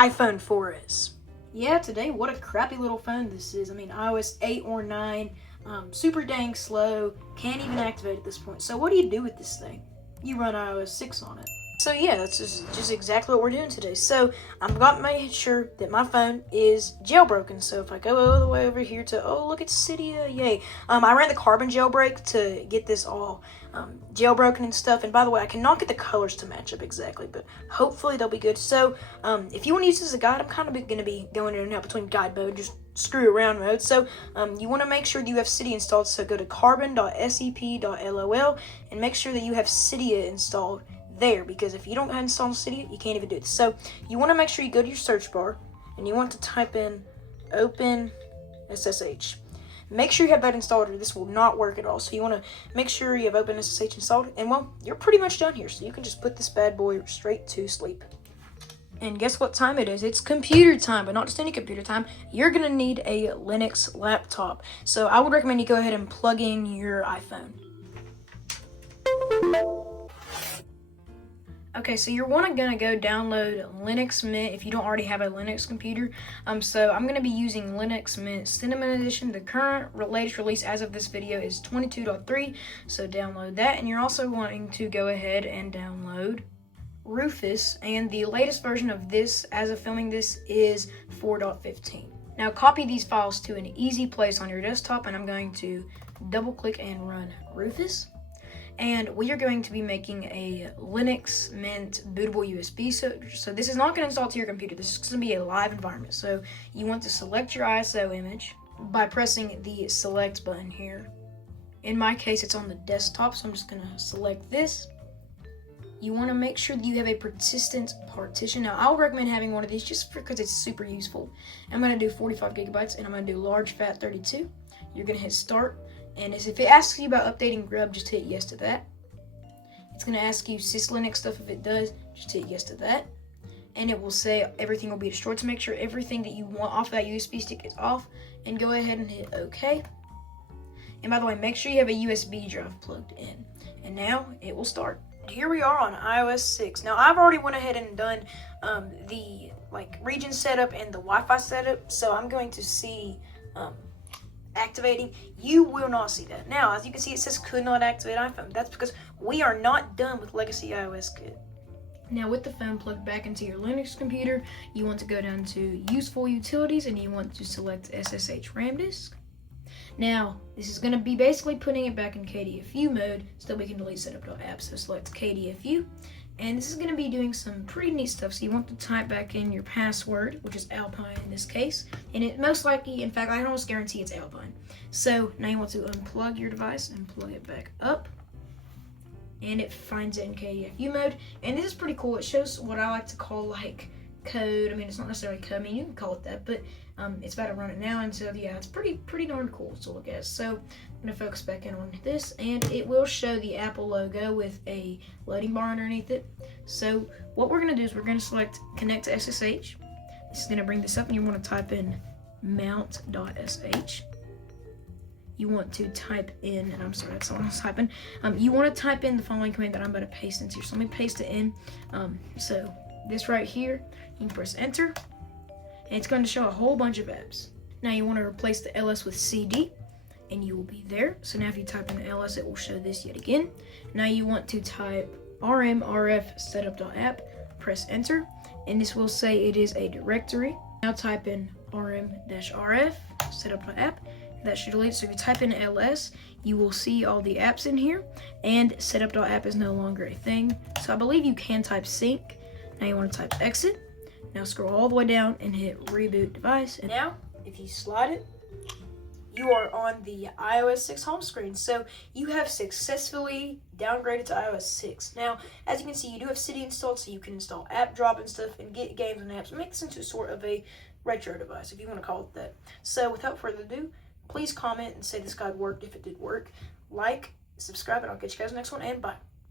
iPhone 4 is. Yeah, today, what a crappy little phone this is. I mean, iOS 8 or 9, super dang slow, can't even activate at this point. So what do you do with this thing? You run iOS 6 on it. So yeah, that's just exactly what we're doing today. So I've got to make sure that my phone is jailbroken. So if I go all the way over here to, oh, look at Cydia, yay. I ran the Carbon jailbreak to get this all jailbroken and stuff. And by the way, I cannot get the colors to match up exactly, but hopefully they'll be good. So if you want to use this as a guide, I'm kind of going to be going in and out between guide mode, just screw around mode. So you want to make sure that you have Cydia installed. So go to carbon.sep.lol and make sure that you have Cydia installed there, because if you don't have installed Cydia, you can't even do this. So you want to make sure you go to your search bar and you want to type in open SSH. Make sure you have that installed or this will not work at all. So you want to make sure you have open SSH installed, and well, you're pretty much done here. So you can just put this bad boy straight to sleep. And guess what time it is? It's computer time, but not just any computer time. You're going to need a Linux laptop. So I would recommend you go ahead and plug in your iPhone. Okay, so you're gonna go download Linux Mint if you don't already have a Linux computer. So I'm gonna be using Linux Mint Cinnamon Edition. The current latest release as of this video is 22.3, so download that. And you're also wanting to go ahead and download Rufus, and the latest version of this as of filming this is 4.15. Now copy these files to an easy place on your desktop, and I'm going to double click and run Rufus. And we are going to be making a Linux Mint bootable USB. So this is not going to install to your computer. This is going to be a live environment. So you want to select your ISO image by pressing the select button here. In my case, it's on the desktop, so I'm just going to select this. You want to make sure that you have a persistent partition. Now, I'll recommend having one of these just because it's super useful. I'm going to do 45 gigabytes, and I'm going to do large fat 32. You're going to hit start. And if it asks you about updating Grub, just hit yes to that. It's going to ask you syslinux stuff. If it does, just hit yes to that. And it will say everything will be destroyed. To make sure everything that you want off that USB stick is off. And go ahead and hit OK. And by the way, make sure you have a USB drive plugged in. And now it will start. Here we are on iOS 6. Now I've already went ahead and done the region setup and the Wi-Fi setup. So I'm going to see activating. You will not see that. Now, as you can see, it says could not activate iPhone. That's because we are not done with legacy iOS kit. Now, with the phone plugged back into your Linux computer, you want to go down to useful utilities and you want to select SSH RAM disk. Now, this is going to be basically putting it back in KDFU mode so that we can delete setup.app. So select KDFU. And this is going to be doing some pretty neat stuff. So you want to type back in your password, which is Alpine in this case. And it most likely, in fact, I can almost guarantee it's Alpine. So now you want to unplug your device and plug it back up. And it finds it in KDFU mode. And this is pretty cool. It shows what I like to call code. I mean, it's not necessarily code. I mean, you can call it that, but it's about to run it now. And so yeah, it's pretty darn cool to look at. So I'm going to focus back in on this, and it will show the Apple logo with a loading bar underneath it. So what we're going to do is we're going to select connect to SSH. This is going to bring this up, and you want to type in mount.sh. You want to type in, and I'm sorry, that's all I was typing. You want to type in the following command that I'm about to paste into here. So let me paste it in. So this right here, you can press enter, and it's going to show a whole bunch of apps. Now you want to replace the ls with cd, and you will be there. So now if you type in the ls, it will show this yet again. Now you want to type rmrf setup.app, press enter, and this will say it is a directory. Now type in rm-rf setup.app, that should delete. So if you type in ls, you will see all the apps in here, and setup.app is no longer a thing. So I believe you can type sync. Now you want to type exit. Now scroll all the way down and hit reboot device. And now, if you slide it, you are on the iOS 6 home screen. So you have successfully downgraded to iOS 6. Now, as you can see, you do have Cydia installed, so you can install app drop and stuff and get games and apps. Make this into sort of a retro device, if you want to call it that. So without further ado, please comment and say this guide worked if it did work. Like, subscribe, and I'll catch you guys in the next one, and bye.